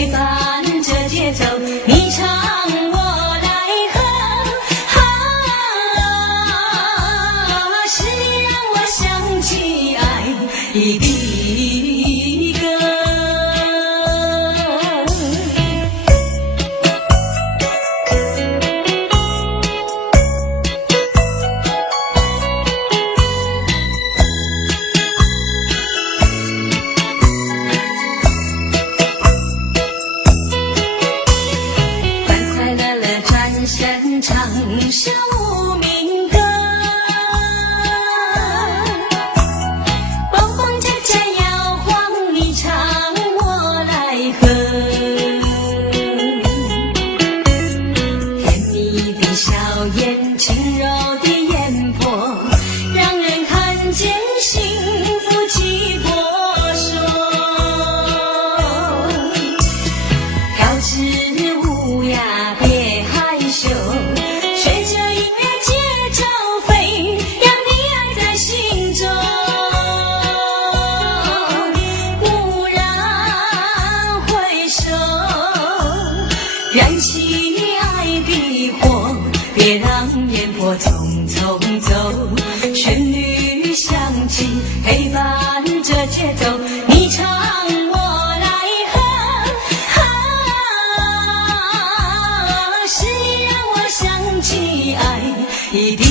陪伴着节奏，你唱我来和，是你让我想起爱的歌。唱首无名歌，蹦蹦恰恰摇晃，你唱我来和。甜蜜的笑颜，轻柔的眼波，让人看见幸福起波说。调制无涯，别害羞。随着音乐节奏飞，让你爱在心中，蓦然回首，燃起爱的火，别让烟波匆匆走，旋律响起，陪伴着节奏，你唱我来和，是你让我想起爱的